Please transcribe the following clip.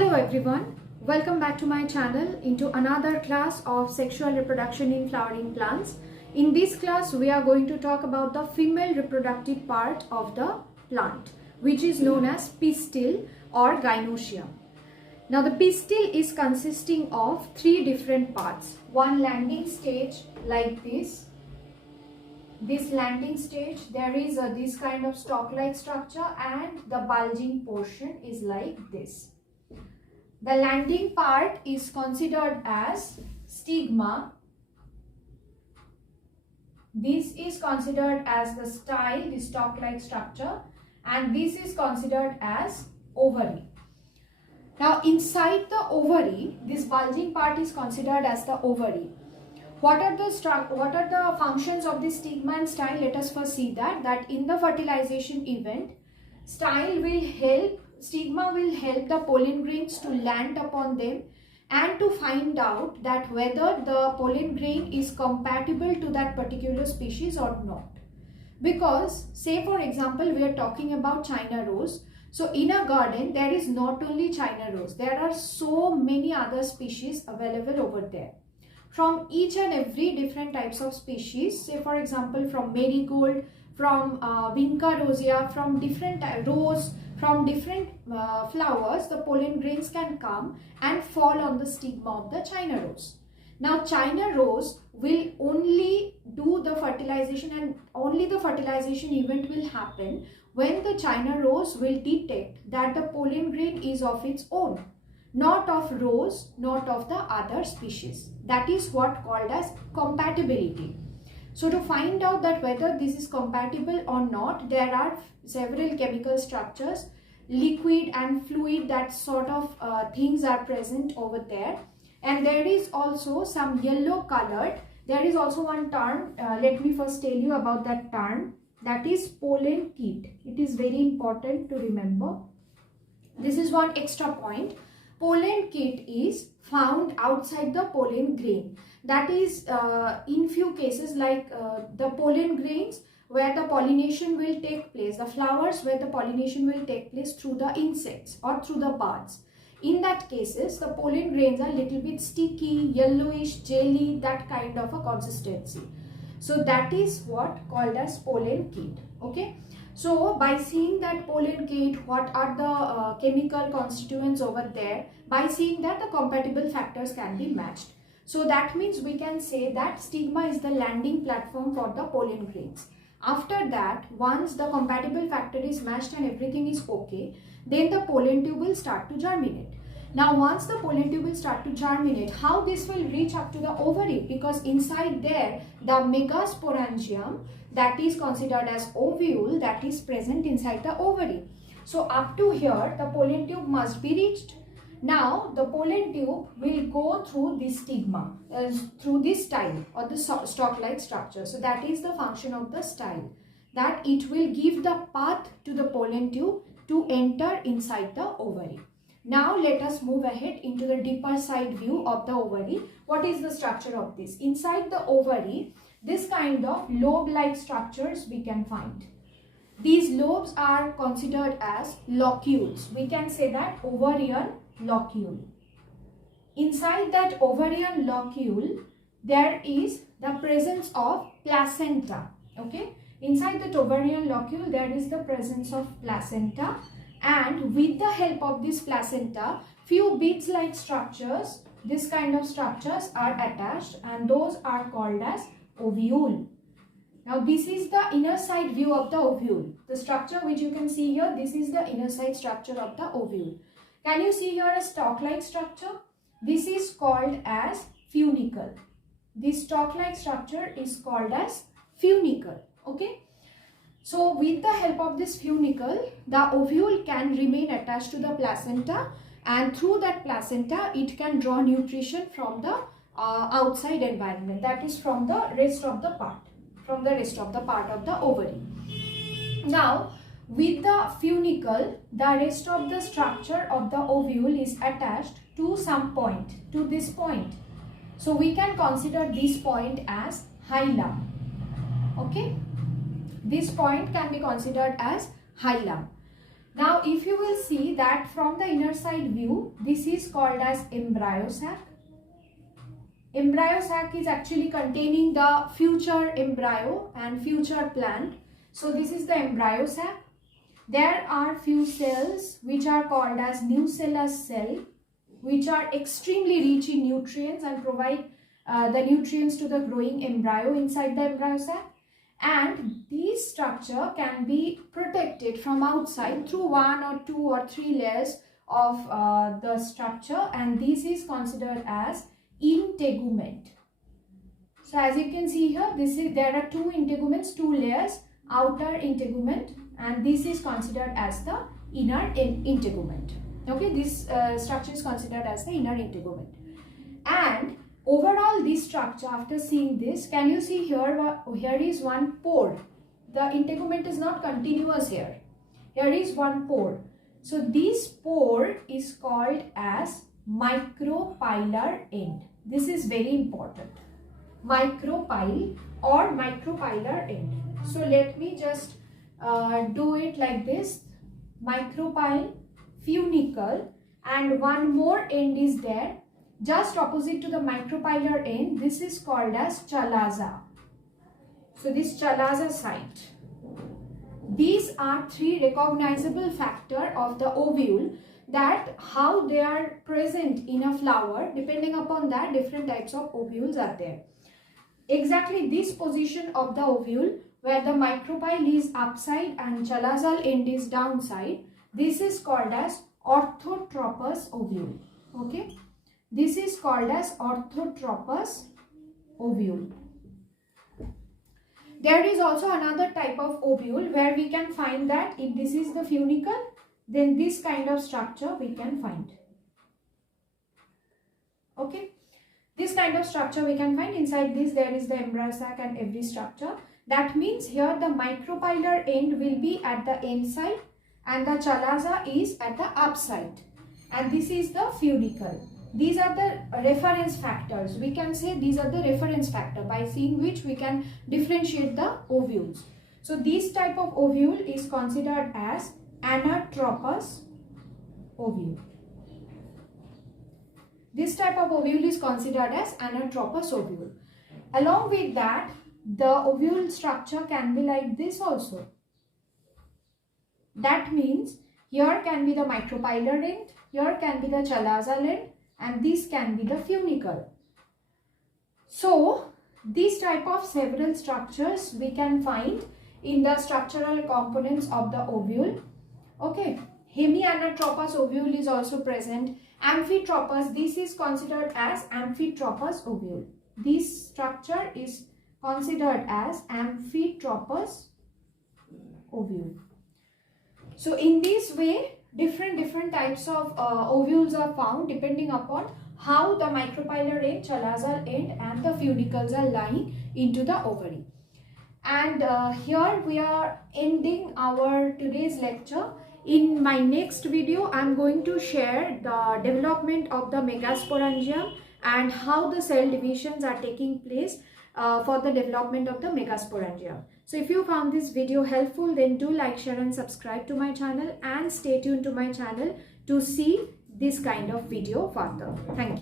Hello everyone, welcome back to my channel into another class of sexual reproduction in flowering plants. In this class we are going to talk about the female reproductive part of the plant, which is known as pistil or gynoecium. Now the pistil is consisting of three different parts. One landing stage like this landing stage, there is this kind of stalk-like structure, and the bulging portion is like this. The landing part is considered as stigma. This is considered as the style, the stalk-like structure, and this is considered as ovary. Now inside the ovary, this bulging part is considered as the ovary. What are the functions of the stigma and style? Let us first see that in the fertilization event, stigma will help the pollen grains to land upon them and to find out that whether the pollen grain is compatible to that particular species or not. Because say for example we are talking about China rose. So in a garden there is not only China rose, there are so many other species available over there. From each and every different types of species, say for example from marigold, from vinca rosea, from different rose, from different flowers, the pollen grains can come and fall on the stigma of the China rose. Now China rose will only do the fertilization, and only the fertilization event will happen when the China rose will detect that the pollen grain is of its own, not of rose, not of the other species. That is what called as compatibility. So to find out that whether this is compatible or not, there are several chemical structures, liquid and fluid, that sort of things are present over there. And there is also some yellow colored, there is also one term, let me first tell you about that term, that is pollen kit. It is very important to remember. This is one extra point. Pollen kit is found outside the pollen grain. That is in few cases like the pollen grains where the pollination will take place, the flowers where the pollination will take place through the insects or through the birds. In that cases, the pollen grains are little bit sticky, yellowish, jelly, that kind of a consistency. So that is what called as pollen kit. Okay. So by seeing that pollen kit, what are the chemical constituents over there, by seeing that the compatible factors can be matched. So that means we can say that stigma is the landing platform for the pollen grains. After that, once the compatible factor is matched and everything is okay, then the pollen tube will start to germinate. Now once the pollen tube will start to germinate, how this will reach up to the ovary? Because inside there, the megasporangium, that is considered as ovule, that is present inside the ovary. So up to here, the pollen tube must be reached. Now the pollen tube will go through this stigma, through this style or the stalk-like structure. So that is the function of the style, that it will give the path to the pollen tube to enter inside the ovary. Now let us move ahead into the deeper side view of the ovary. What is the structure of this? Inside the ovary, this kind of lobe-like structures we can find. These lobes are considered as locules. We can say that ovarian locule. Inside that ovarian locule, there is the presence of placenta. Okay. Inside that ovarian locule, there is the presence of placenta. And with the help of this placenta, few beads-like structures, this kind of structures are attached, and those are called as ovule. Now this is the inner side view of the ovule. The structure which you can see here, this is the inner side structure of the ovule. Can you see here a stalk-like structure? This is called as funicle. This stalk-like structure is called as funicle. Okay. So with the help of this funicle, the ovule can remain attached to the placenta, and through that placenta it can draw nutrition from the outside environment, that is from the rest of the part, of the ovary. Now with the funicle, the rest of the structure of the ovule is attached to some point, to this point. So we can consider this point as hilum. Okay. This point can be considered as hilum. Now if you will see that from the inner side view, this is called as embryo sac. Embryo sac is actually containing the future embryo and future plant. So this is the embryo sac. There are few cells which are called as nucellus cell, which are extremely rich in nutrients and provide the nutrients to the growing embryo inside the embryo sac. And these structure can be protected from outside through 1 or 2 or 3 layers of the structure, and this is considered as integument. So as you can see here, there are 2 integuments, 2 layers, outer integument, and this is considered as the inner integument. Okay, this structure is considered as the inner integument. And overall, this structure, after seeing this, can you see here, here is one pore. The integument is not continuous here. Here is one pore. So this pore is called as micropylar end. This is very important. Micropyle or micropylar end. So let me just do it like this. Micropyle, funicle, and one more end is there. Just opposite to the micropylar end, this is called as chalaza. So this chalaza site. These are 3 recognizable factors of the ovule, that how they are present in a flower. Depending upon that, different types of ovules are there. Exactly this position of the ovule, where the micropyle is upside and chalazal end is downside, this is called as orthotropous ovule. Okay. This is called as orthotropous ovule. There is also another type of ovule where we can find that if this is the funicle, then this kind of structure we can find. Okay. This kind of structure we can find. Inside this there is the embryo sac and every structure. That means here the micropylar end will be at the end side and the chalaza is at the upside. And this is the funicle. These are the reference factors. We can say these are the reference factor by seeing which we can differentiate the ovules. So this type of ovule is considered as anatropous ovule. This type of ovule is considered as anatropous ovule. Along with that, the ovule structure can be like this also. That means here can be the micropylar end, here can be the chalazal end, and this can be the funicle. So these type of several structures we can find in the structural components of the ovule. Okay, hemianatropous ovule is also present. Amphitropous, this is considered as amphitropous ovule. This structure is considered as amphitropous ovule. So in this way, different types of ovules are found depending upon how the micropylar end, chalazal end and the funicles are lying into the ovary. And here we are ending our today's lecture. In my next video, I am going to share the development of the megasporangium and how the cell divisions are taking place for the development of the megasporangium. So if you found this video helpful, then do like, share and subscribe to my channel and stay tuned to my channel to see this kind of video further. Thank you.